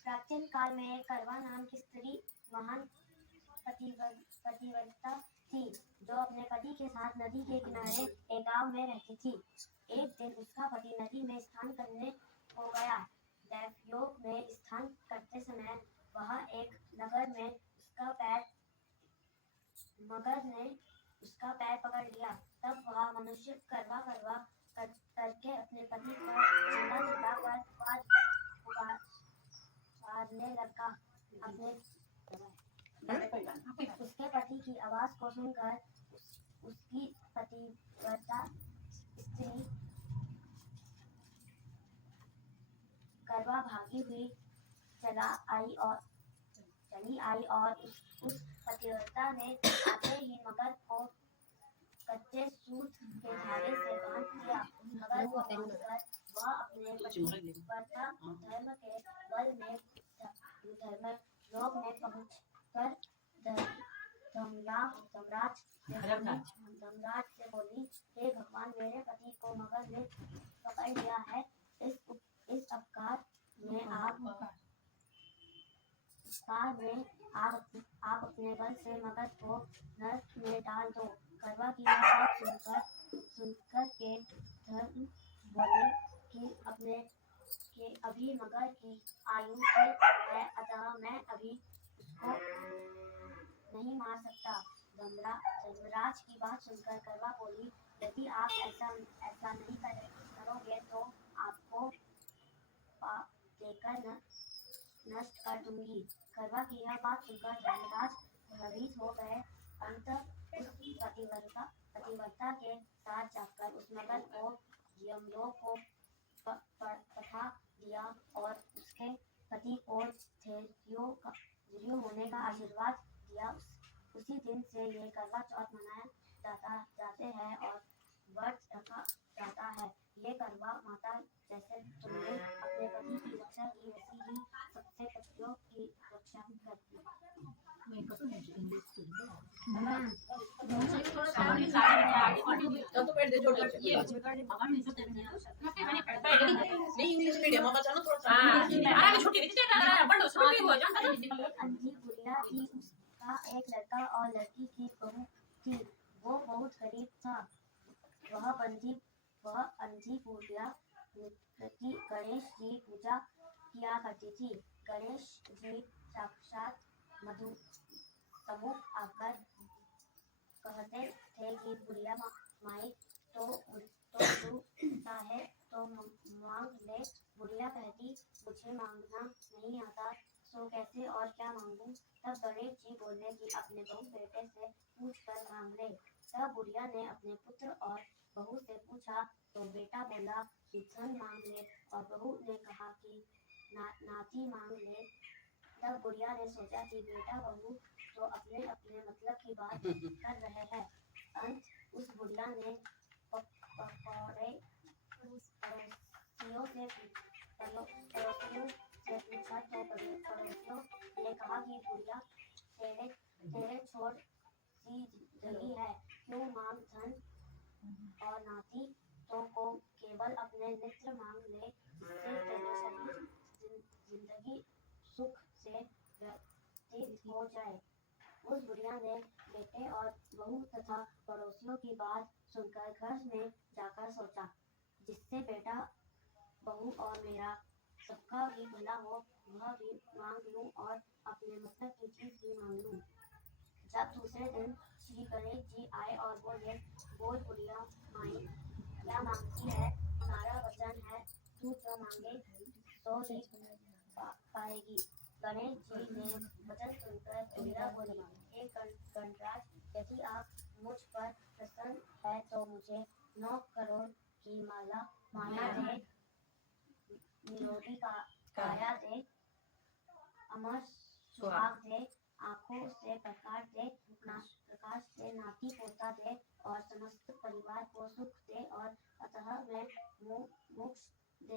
प्राचीन काल में करवा नाम की स्त्री महान पतिव्रता थी, जो अपने पति के साथ नदी के किनारे एक गांव में रहती थी। एक दिन उसका पति नदी में स्नान करने हो गया। दैवयोग में स्नान करते समय वह एक मगर ने उसका पैर पकड़ लिया। तब वह मनुष्य करवा करवा करके अपने पति को चिल्ला पुकारने लगा। उसके पति की आवाज को सुनकर उसकी पतिव्रता स्त्री करवा भागी हुई चली आई और उस पतिव्रता ने आते ही मगर को कच्चे सूत के धागे से बांध दिया। मगर को बांधकर वह अपने पतिव्रता धर्म के बल में धर्मलोक में पहुंचकर धर्मराज से बोली, हे भगवान, मेरे पति को मगर ने पकड़ लिया है। इस अपकार में आप अपने बल से मगर को नरक में डाल दो। करवा की यह बात सुनकर के धर्म बोले कि अभी मगर की आयु है, अतः मैं अभी उसको नहीं मार सकता। धर्मराज की बात सुनकर करवा बोली, यदि आप ऐसा नहीं करोगे तो आपको देकर नष्ट कर दूंगी। करवा की यह बात सुनकर धर्मराज भयभीत हो गए। अंत उस पतिव्रता के साथ जाकर उस मगर को यमलोक को पठा दिया और उसके पति को धैर्य होने का आशीर्वाद दिया। उसी दिन से ये करवा चौथ मनाया जाते हैं और व्रत रखा जाता है। ये करवा माता जैसे तुमने अपने पति की रक्षा की, वैसी ही सबसे पतियों की रक्षा करती है। अंधी गुड़िया थी, उसका एक लड़का और लड़की की बहू थी। वो बहुत गरीब था। वह अंधी गुड़िया गणेश जी पूजा किया करती थी। गणेश जी साक्षात मधु सम्मुख आकर कहते थे कि बुढ़िया माई तो तू चाहे तो मांग ले। बुढ़िया कहती, मुझे मांगना नहीं आता, सो कैसे और क्या मांगूं। तब गणेश जी बोले कि अपने बहू बेटे से पूछ कर मांग ले। तब बुढ़िया ने अपने पुत्र और बहू से पूछा तो बेटा बोला कि धन मांग ले और बहू ने कहा कि नाती मांग ले। तब बुढ़िया ने सोचा कि बेटा बहू तो अपने अपने मतलब की बात कर रहे हैं। अंत उस बुढ़िया ने पड़ोसियों से पूछा तो पड़ोसियों ने कहा कि बुढ़िया तेरे छोड़ सी रही है, क्यों मांग धन और नाती तो को केवल अपने मित्र मांग ले, जिससे तेरी सारी जिंदगी सुख से व्यतीत हो जाए। उस बुढ़िया ने बेटे और बहू तथा पड़ोसियों की बात सुनकर घर में जाकर सोचा, जिससे बेटा बहू और मेरा सबका भी भला हो, वह भी मांग लूं और अपने मतलब की चीज भी मांग लूं। जब दूसरे दिन श्री गणेश जी आए और बोले, बोल बुढ़िया माई, क्या मांगती है, हमारा वचन है, तू जो मांगे तो ही पाएगी। गणेश जी ने वचन सुनकर बुढ़िया बोली, हे गणराज, यदि आप मुझ पर प्रसन्न है तो मुझे 9 करोड़ की माया दे, निरोगी काया दे, अमर सुहाग दे, आंखों से प्रकाश दे, नाती पोता दे और समस्त परिवार को सुख दे और अतः मैं मोक्ष दे।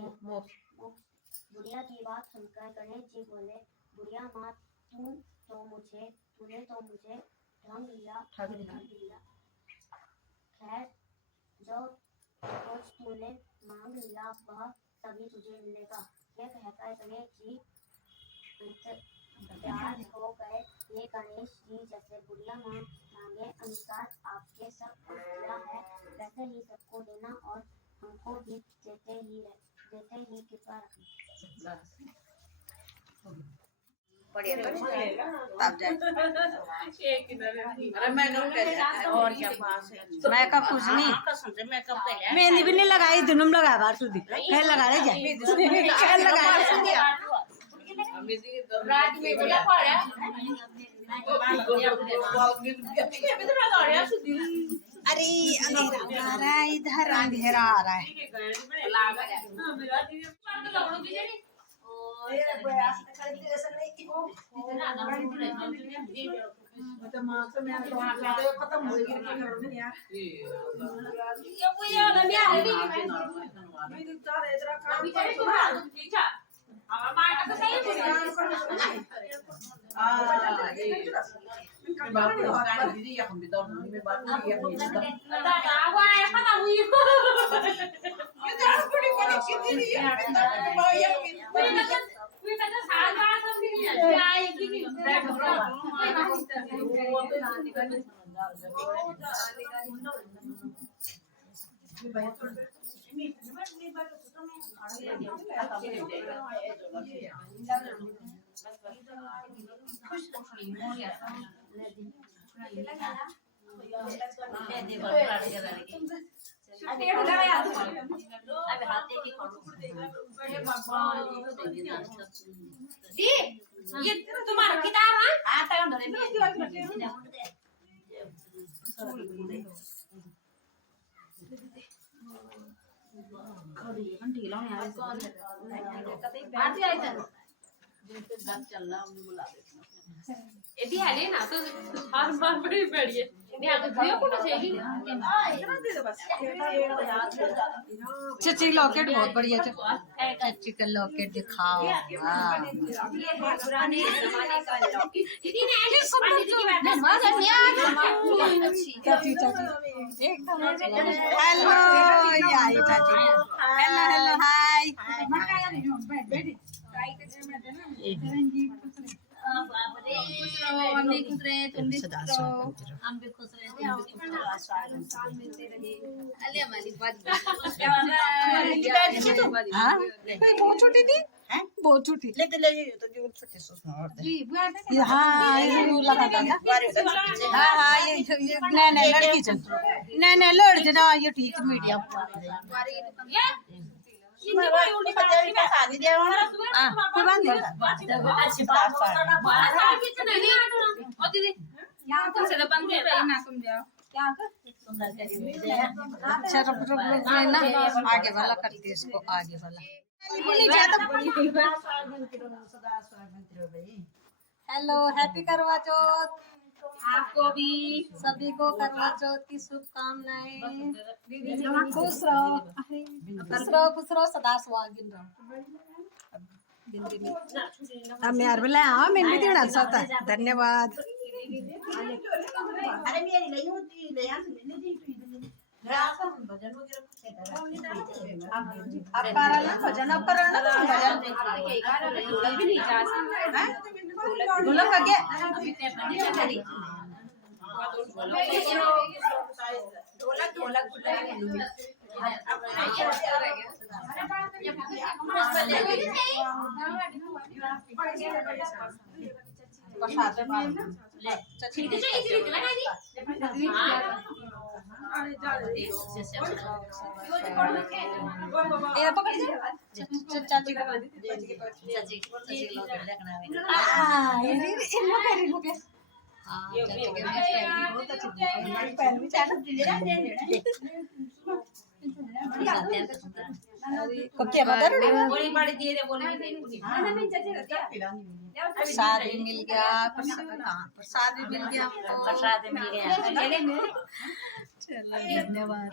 बुढ़िया की बात सुनकर गणेश जी बोले, बुढ़िया माँ, तूने तो मुझे ठग लिया। खैर, जो कुछ तूने मांग लिया वह तभी तुझे मिलेगा। यह कहकर गणेश जी तैयार हो गए। ये गणेश जी जैसे बुढ़िया माँ मांगे अनुसार आपके सब कुछ दिया है, वैसे ही सबको देना और हमको भी देते ही कृपा रखना। मैं कब कुछ नहीं मेहंदी भी नहीं लगाई दुनू में लगा बार सुधी खैर लगा ले जाए खैर लगा ले अरे अंधेरा आ रहा है इधर अंधेरा आ रहा है ये तुम्हारा किताब है? एडी आले ना तो हर बार बड़ी बढ़िया नहीं तो दियो को चाहिए चची लॉकेट बहुत बढ़िया चची का लॉकेट दिखाओ पुराने जमाने का लॉकेट दीदी ने ऐसे चाची एकदम हेलो यार चाची हेलो हेलो हाय हम भी खुश रहे तुम भी खुश रहो हम भी खुश रहे अले हमारी बात बहुत छोटी थी बहुत छोटी लेते ले तो जो छोटे हाँ ये लगा था हाँ हाँ ये नहीं लड़की चल नहीं लड़ ना ये ठीक मीडियम आगे वाला करती है इसको आगे वाला हेलो हैप्पी करवा चौथ आपको भी सभी को करवा चौथ की शुभकामनाएं खुश रहो सदा सुहागिन रहो हम यार बोला हाँ मैं भी देना चाहता धन्यवाद अरे मेरी नहीं होती भजन प्रसाद भी मिल गया प्रसाद भी मिल गया चलो धन्यवाद।